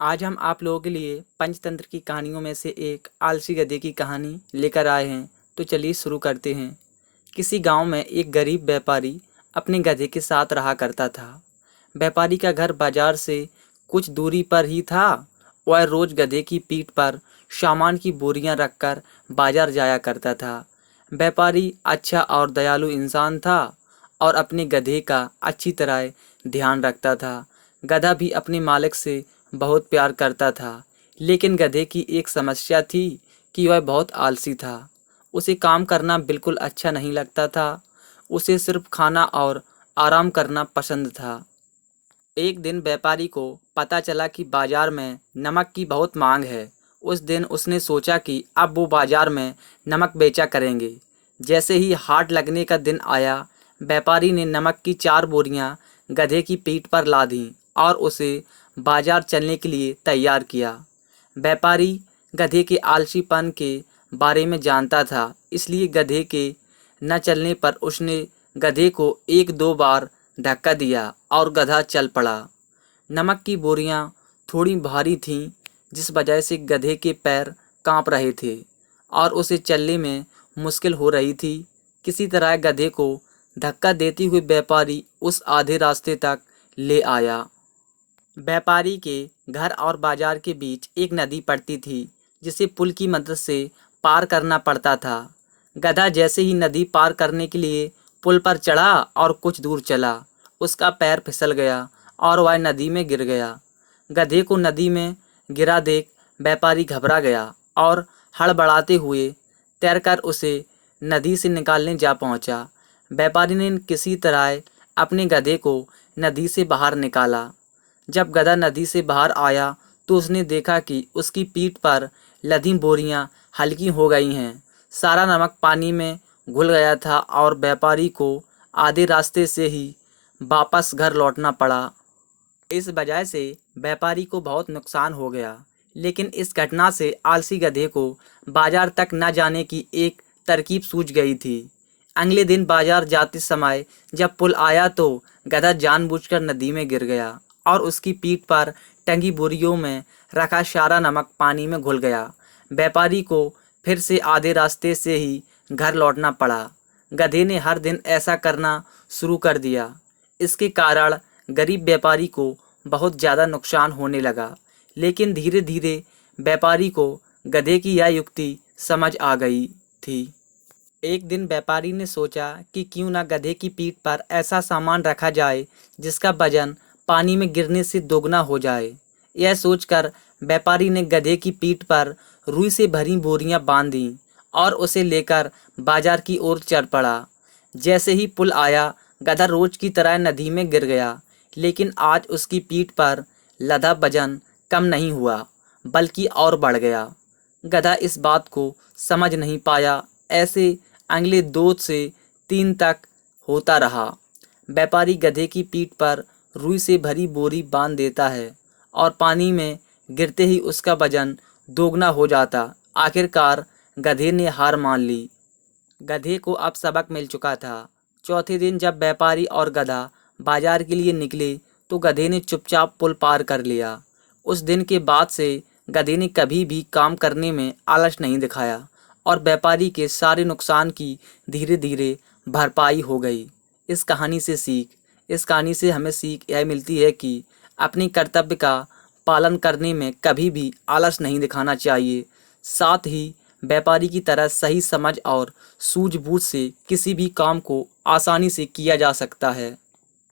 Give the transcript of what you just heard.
आज हम आप लोगों के लिए पंचतंत्र की कहानियों में से एक आलसी गधे की कहानी लेकर आए हैं। तो चलिए शुरू करते हैं। किसी गांव में एक गरीब व्यापारी अपने गधे के साथ रहा करता था। व्यापारी का घर बाजार से कुछ दूरी पर ही था। वह रोज गधे की पीठ पर सामान की बोरियां रखकर बाजार जाया करता था। व्यापारी अच्छा और दयालु इंसान था और अपने गधे का अच्छी तरह ध्यान रखता था। गधा भी अपने मालिक से बहुत प्यार करता था, लेकिन गधे की एक समस्या थी कि वह बहुत आलसी था। उसे काम करना बिल्कुल अच्छा नहीं लगता था। उसे सिर्फ खाना और आराम करना पसंद था। एक दिन व्यापारी को पता चला कि बाजार में नमक की बहुत मांग है। उस दिन उसने सोचा कि अब वो बाजार में नमक बेचा करेंगे। जैसे ही हाट लगने का दिन आया, व्यापारी ने नमक की 4 बोरियां गधे की पीठ पर लाद दीं और उसे बाजार चलने के लिए तैयार किया। व्यापारी गधे के आलसीपन के बारे में जानता था, इसलिए गधे के न चलने पर उसने गधे को एक दो बार धक्का दिया और गधा चल पड़ा। नमक की बोरियां थोड़ी भारी थीं, जिस वजह से गधे के पैर कांप रहे थे और उसे चलने में मुश्किल हो रही थी। किसी तरह गधे को धक्का देते हुए व्यापारी उस आधे रास्ते तक ले आया। व्यापारी के घर और बाजार के बीच एक नदी पड़ती थी, जिसे पुल की मदद से पार करना पड़ता था। गधा जैसे ही नदी पार करने के लिए पुल पर चढ़ा और कुछ दूर चला, उसका पैर फिसल गया और वह नदी में गिर गया। गधे को नदी में गिरा देख व्यापारी घबरा गया और हड़बड़ाते हुए तैरकर उसे नदी से निकालने जा पहुंचा। व्यापारी ने किसी तरह अपने गधे को नदी से बाहर निकाला। जब गधा नदी से बाहर आया तो उसने देखा कि उसकी पीठ पर लदी बोरियां हल्की हो गई हैं। सारा नमक पानी में घुल गया था और व्यापारी को आधे रास्ते से ही वापस घर लौटना पड़ा। इस वजह से व्यापारी को बहुत नुकसान हो गया, लेकिन इस घटना से आलसी गधे को बाजार तक न जाने की एक तरकीब सूझ गई थी। अगले दिन बाजार जाते समय जब पुल आया तो गधा जानबूझकर नदी में गिर गया और उसकी पीठ पर टंगी बोरियों में रखा सारा नमक पानी में घुल गया। व्यापारी को फिर से आधे रास्ते से ही घर लौटना पड़ा। गधे ने हर दिन ऐसा करना शुरू कर दिया। इसके कारण गरीब व्यापारी को बहुत ज़्यादा नुकसान होने लगा, लेकिन धीरे धीरे व्यापारी को गधे की यह युक्ति समझ आ गई थी। एक दिन व्यापारी ने सोचा कि क्यों ना गधे की पीठ पर ऐसा सामान रखा जाए जिसका वजन पानी में गिरने से दोगुना हो जाए। यह सोचकर व्यापारी ने गधे की पीठ पर रुई से भरी बोरियां बांध दीं और उसे लेकर बाजार की ओर चल पड़ा। जैसे ही पुल आया, गधा रोज की तरह नदी में गिर गया, लेकिन आज उसकी पीठ पर लदा वजन कम नहीं हुआ, बल्कि और बढ़ गया। गधा इस बात को समझ नहीं पाया। ऐसे अगले 2 से 3 तक होता रहा। व्यापारी गधे की पीठ पर रुई से भरी बोरी बांध देता है और पानी में गिरते ही उसका वजन दोगुना हो जाता। आखिरकार गधे ने हार मान ली। गधे को अब सबक मिल चुका था। चौथे दिन जब व्यापारी और गधा बाजार के लिए निकले तो गधे ने चुपचाप पुल पार कर लिया। उस दिन के बाद से गधे ने कभी भी काम करने में आलस नहीं दिखाया और व्यापारी के सारे नुकसान की धीरे धीरे भरपाई हो गई। इस कहानी से हमें सीख यह मिलती है कि अपने कर्तव्य का पालन करने में कभी भी आलस नहीं दिखाना चाहिए। साथ ही व्यापारी की तरह सही समझ और सूझबूझ से किसी भी काम को आसानी से किया जा सकता है।